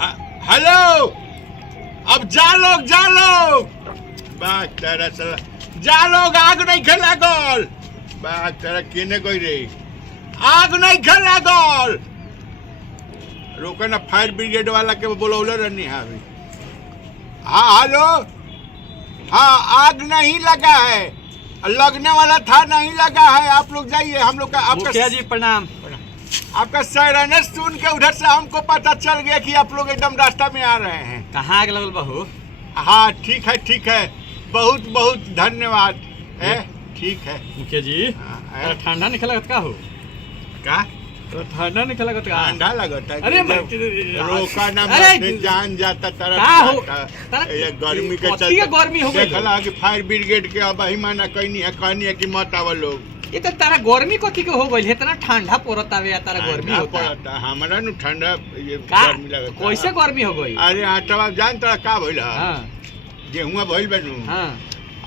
Hello अब जा लोग बात तेरा चला जा लोग आग नहीं खेला गोल बात तेरा किने कोई रे आग नहीं खेला गोल रोका ना फायर ब्रिगेड वाला के बोलौले रहनी है अभी। हाँ हेलो हाँ आग नहीं लगा है लगने वाला था नहीं लगा है आप लोग जाइए हम लोग का आपका जी प्रणाम। आपका सायरन सुन के उधर से हमको पता चल गया कि आप लोग एकदम रास्ता में आ रहे हैं। कहाँ आग लगल बहू? हाँ ठीक है बहुत बहुत धन्यवाद है ठीक है मुखिया जी। ठंडा नहीं लगत का हो का तो ठंडा नहीं लगत का ठंडा लगता है अरे रोका ना जान जाता तरह ये गर्मी के चलते गर्मी हो गई देखला कि फायर ब्रिगेड के अब ही माना कहनी है कि मत आवा लोग ये तो तारा गर्मी कथी के हो गई इतना ठंडा पड़त आवे या तारा गर्मी होता हमरा नु ठंडा ये गर्मी लगता कैसे गर्मी हो गई? अरे आटवा जान तोरा का भइल हां गेहुआ भइल बनु हां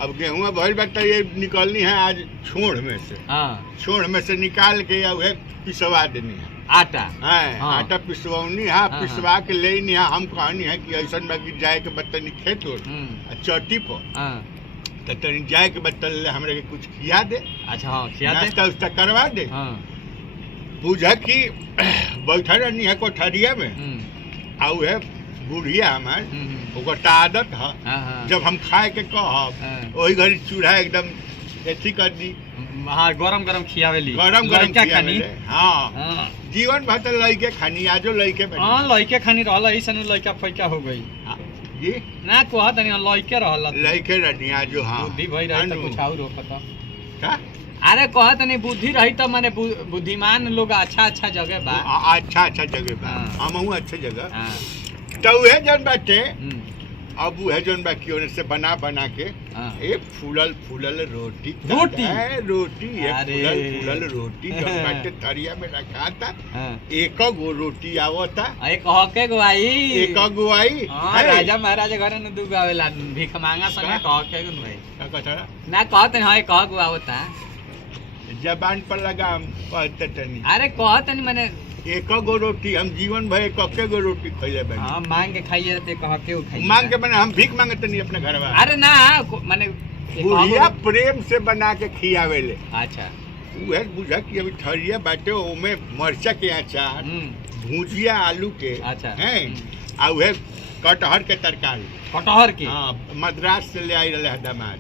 अब गेहुआ भइल बा त ये निकलनी है आज छोड़ में से। हां छोड़ में से निकाल के उहे पिसवा देनी है आटा। हां आटा पिसवानी है पिसवा के लेनी है हम कहनी है कि ऐसन बाकी जाए के बतनी खेत हो चट्टी पर। हां तो तनी जाए के बतल हमरे के कुछ खिया दे। अच्छा हां खिया दे नाश्ता उस्ता करवा दे। हां बुझा कि बैठा रहनी है कोठरिया में आ उहे बुढ़िया हमार ओकर आदत है जब हम खाए के कहब वही घड़ी चूल्हा एकदम एथी कर दी। हाँ गरम गरम खियावेली गरम खानी। हाँ जीवन भर तो लइके खानी आजो लइके हाँ लइके खानी रहल ऐसन लइका फैका हो गई जी ना कहत नहीं लइके रहल लइके रहनी आजो। हाँ बुद्धि भई रही त कुछ और रोकता का अरे कहत नहीं बुद्धि रही तो माने बुद्धिमान लोग अच्छा जगह बा अच्छा जगह बा हमहू अच्छा जगह तो उहे जन बाटे अब उहे जन बाकी ओने से बना के एक फूलल रोटी है रोटी फूलल रोटी जन बाटे थरिया में रखा था एक गो रोटी आवता एक हके गो आई एक गो आई राजा महाराजा घर न दुगो आवेला भीख मांगा संगे कहके गो भाई का कहता ना कहत है एक गो आवता जबान पर लगा कहते तनी अरे कहत नहीं माने एक गो रोटी हम जीवन भर एक गो रोटी खइले बानी। हां मांग के खाइए ते कह के खाइए मांग के माने हम भीख मांगते नहीं अपने घर में। अरे ना माने बुढ़िया प्रेम से बना के खियावेले। अच्छा उहे बुझा कि अभी थरिया बाटे ओमे मरचा के अचार भुजिया आलू के अच्छा हैं आ उहे कटहर के तरकारी कटहर की। हां मद्रास से ले आई रहे दामाद।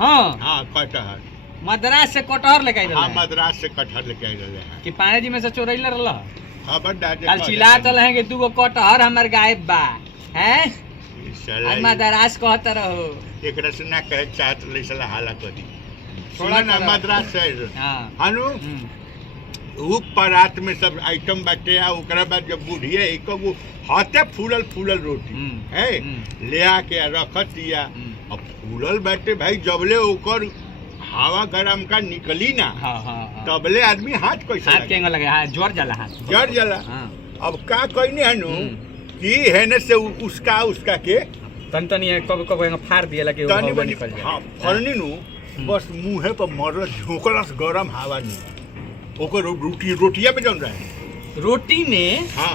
हां कटहर मद्रास से कटहर लेके आई रहे। हां मद्रास से कटहर लेके आई रहे हैं कि पानी जी में से चोरैले रहला खबरदार कल चिल्ला चल है कि दूगो कटहर हमर गायब बा हैं आज मद्रास कहत रहो एकरा से ना कहे चाहत ले साला हाला कर दी थोड़ा ना मद्रास से। हां हनु उ परात में सब आइटम बाटे आ ओकरा बाद जब बुढ़िया एक गो हाथे फूलल रोटी है ले आके रखत दिया अब फूलल बाटे भाई जबले ओकर हवा गरम का निकली ना। हाँ। तबले आदमी हाथ कैसे हाथ केंगा लगे हाथ जड़ जला हाँ। अब का कहनी है नु कि हेने से उसका के तनी कब फाड़ दिए लगे तनी बनी हां फरनी नु बस मुंह पर मर झोकलस गरम हवा नु ओकर रोटिया पे जन रहे रोटी में। हां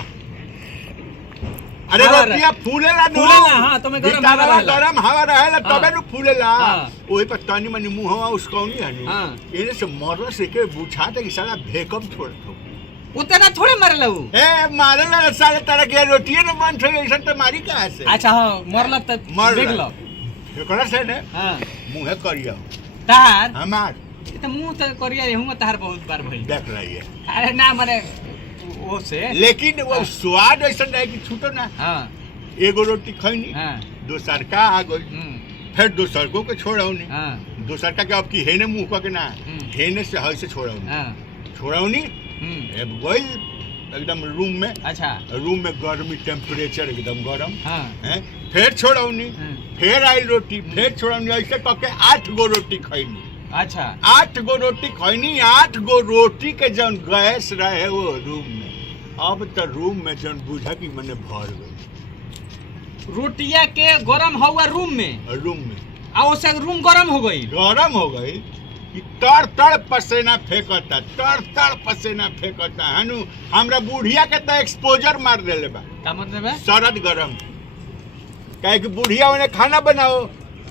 अरे रोटिया फूलेला हां तो में गरम हवा रहेला तबे नु फूलेला ओही पर तनी मनी मुंहवा उसकौनी है नु एने से मरल से के बुझाते कि साला भेकम छोड़ दो उतना थोड़े मरला उ ए मारला साले तरह के रोटिए न मन छोड़ ऐसा तो मारी कहां से। अच्छा हां मरला त देख लो एकरा से ने हां मुंह करिया तार हमार त मुंह त करिया रहूंगा तार बहुत बार भई देख रही है। अरे ना माने वो से लेकिन वो स्वाद ऐसा नहीं कि छूटो ना। हाँ एगो रोटी खैनी दोसर का आ गई फिर दोसर को के छोड़ौनी दोसर का के अब की हेने मुंह का के ना हेने से हई से छोड़ौनी अब गई एकदम रूम में। अच्छा रूम में गर्मी टेम्परेचर एकदम गरम है फिर छोड़ौनी फिर आई रोटी फिर छोड़ौनी ऐसे कह के 8 गो रोटी खैनी। अच्छा 8 गो रोटी खैनी 8 गो रोटी के जन गैस रहे वो रूम में अब तो रूम में जन बुझा कि मैंने भर गई रोटिया के गरम हुआ रूम में आ उसे रूम गरम हो गई कि तर पसीना फेंकता है नु हमरा बुढ़िया के तो एक्सपोजर मार देले बा। का मतलब है? सरद गरम काहे कि बुढ़िया ने खाना बनाओ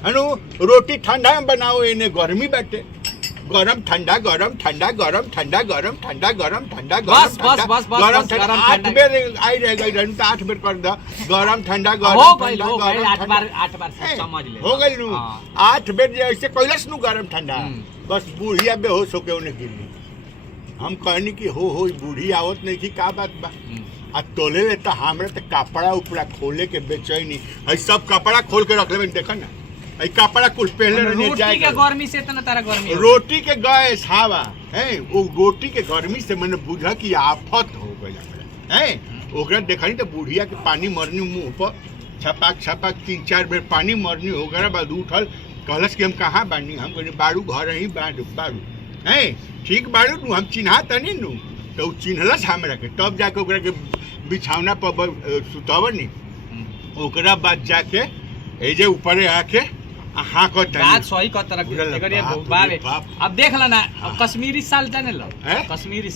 हनु रोटी ठंडा में बनाओ इन्हें गर्मी बैठे गरम ठंडा गरम ठंडा गरम ठंडा गरम ठंडा गरम ठंडा बस गरम बस बस गरम बस ठंडा गरम 8 ठंडा बेर आई रहेगा इधर तो 8 बेर कर दो गरम ठंडा गरम हो गई ठंडा, हो गई गरम, 8 ठंडा। बार 8 बार ए, समझ ले हो गई नू हाँ। 8 बेर जे ऐसे कैलस नू गरम ठंडा बस बुढ़िया बेहोश होके उन्हें गिरली हम कहनी कि हो बूढ़ी आवत नहीं की का बात बा आ तोले ले तो हमरा तो कपड़ा उपड़ा खोले के बेचैनी है सब कपड़ा खोल के रख ले देखा ना है कपड़ा कुल पहले रहने रोटी के गर्मी से इतना तारा गर्मी हो रोटी के गैस हवा है वो रोटी के गर्मी से मैंने बुझा कि आफत हो गई है ओकरा देखनी तो बुढ़िया के पानी मरनी मुंह पर छपाक छपाक 3-4 बेर पानी मरनी हो गया बाद उठल कहलस कि हम कहाँ बानी हम कहनी बारू घर ही बारू है ठीक बारू नू हम चिन्हा तनी नू तो चिन्हलस हमरा के तब जाके ओकरा के बिछौना पर सुतवनी ओकरा बाद जाके ए जे ऊपर आके हाँ को बात सही कह तरह एकरे बावे अब देख ला ना कश्मीरी साल जाने लो कश्मीरी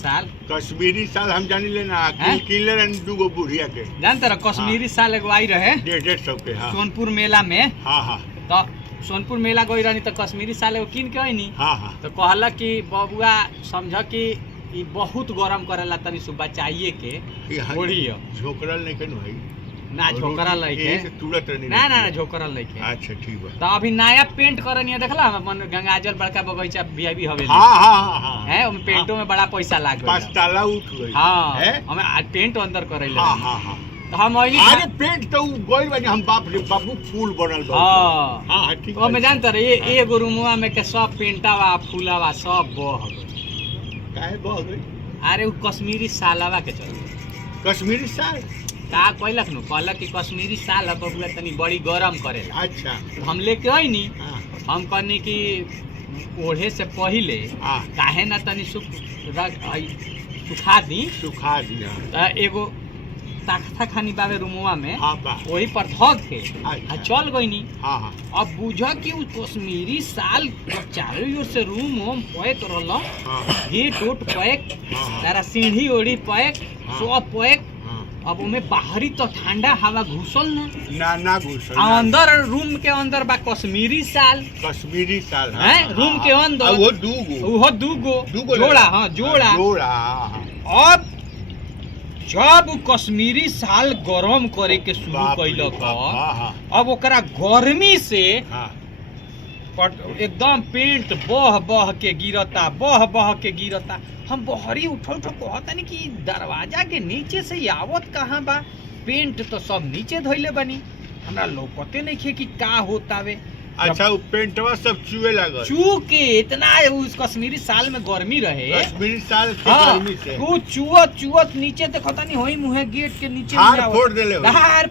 साल हम जानी लेना किन ले रन दुगो बुढ़िया के जानते रह कश्मीरी साल एगो आई रहे 150 के हां सोनपुर मेला में हां तो सोनपुर मेला गई रहनी तो कश्मीरी साल एगो किन के आईनी हां तो कहला कि बबुआ समझ कि ई बहुत गरम करेला तनी सु बचाइए के बुढ़िया झोकरल नहीं कनु है ना झोकरा लइके तुरंत नहीं ना झोकरा लइके अच्छा ठीक बा तो अभी नया पेंट करनी है देखला हम अपन गंगाजल बड़का बगीचा वीआईपी हवेली हां है ओमे पेंटो में बड़ा पैसा लाग गइल 5 ताला उठ गई हां हमें आज पेंट अंदर करैले हां तो हम ओइनी अरे पेंट तो गइल बानी हम बाप रे बाबू फूल बनल बा हां ठीक ओमे जानत रे एगो रूमवा में के सब पेंटावा फूलावा सब बह गइल काहे बह गइल अरे उ कश्मीरी सालवा के चल कश्मीरी साल का कहलक नु कहलक कि कश्मीरी साल अब बबुआ तनी बड़ी गरम करेला अच्छा तो हम लेके आइनी हम कहनी कि ओढ़े से पहले काहे ना तनी सुखा दी एगो ताखता खानी बावे रूमवा में वही पर धक के चल गईनी अब बुझ कि उ कश्मीरी साल चारों ओर से रूम होम पैक रहल गेट उट पैक तारा सीढ़ी ओढ़ी पैक सब पैक अब उमें बाहरी तो ठंडा हवा घुसल ना घुसल अंदर रूम के अंदर बा कश्मीरी साल है रूम के अंदर वो दूगो जोड़ा हाँ जोड़ा अब जब कश्मीरी साल गरम करे के शुरू कैलक अब ओकरा गर्मी से एकदम पेंट बह के गिरता हम बहरी उठो कहतनी कि दरवाजा के नीचे से आवत कहाँ बा पेंट तो सब नीचे धइले बनी हमरा लौकते नहीं खे कि का होतावे अच्छा वो पेंटवा सब चूहे लागल चू के इतना उस कश्मीरी साल में गर्मी रहे कश्मीरी साल के गर्मी से वो चुवत नीचे देखता नहीं होई मुहे गेट के नीचे हार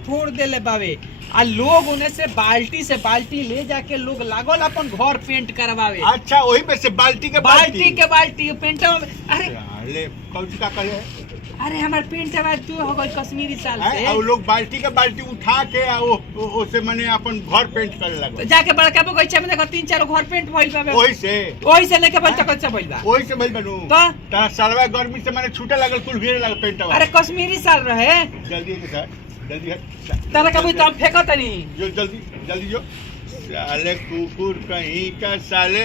फोड़ देले बावे आ लोग उन्हें से बाल्टी ले जाके लोग लागल अपन घर पेंट करवावे अच्छा वही पे से बाल्टी के पेंट अरे कौन का करे अरे हमार पेंट है तू हो गई कश्मीरी साल से और लोग बाल्टी उठा के ओसे माने अपन घर पेंट करे लगे तो जाके बड़का बगीचा में देखो 3-4 घर पेंट भइल बावे ओही से लेके बल तक भइल बा ओही से भइल बनू तो तारा सालवा गर्मी से माने छूटे लागल कुल गिरे लागल पेंटवा अरे कश्मीरी साल रहे जल्दी तारा कभी तो फेंको तनी जो जल्दी जो साले कुकुर कहीं का साले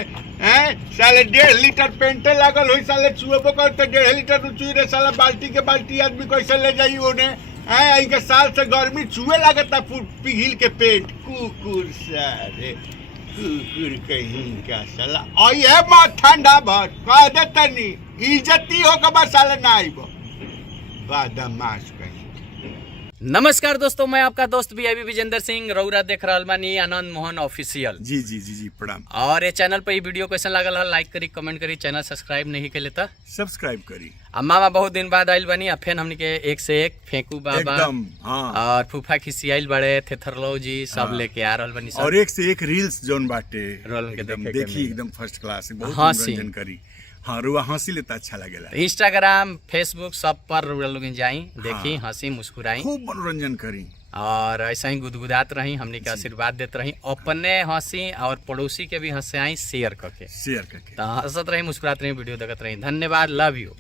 साले 1.5 लीटर पेंटे लागल हुई साले चूहे बकर तो 1.5 लीटर चूहे रे साला बाल्टी आदमी कैसे ले जाई ओने इनके साल से गर्मी चूहे लागता पिघिल के पेंट कुकुर साले कुकुर कहीं का साला आई है मां ठंडा भर कह दे तनी इज्जती हो के बस साले ना आइबो बदमाश कहीं। नमस्कार दोस्तों, मैं आपका दोस्त वीआईपी विजेंद्र सिंह रउरा देख रहल बानी आनंद मोहन ऑफिशियल। जी प्रणाम। और ये चैनल पे ये वीडियो कैसा लागल है लाइक करी कमेंट करी, चैनल सब्सक्राइब नहीं के लेता सब्सक्राइब करी। मामा बहुत दिन बाद आइल बनी फिर हमने के एक से एक फेंकू बाबा और फूफा खिसियाइल बड़े थेथरलो जी सब लेके आ रहल बनी और एक से एक रील्स जोन बाटे रोल के देखी एकदम फर्स्ट क्लास बहुत मनोरंजन करी। हाँ रुआ हंसी लेता अच्छा लगेला। इंस्टाग्राम फेसबुक सब पर रुआ लोग जाई देखी हंसी मुस्कुराई खूब मनोरंजन करी और ऐसा ही गुदगुदात रही हमने के आशीर्वाद देते रही अपने हंसी और पड़ोसी के भी हंसे आई शेयर करके तो हंसत रही मुस्कुरात रही वीडियो देखते रही। धन्यवाद, लव यू।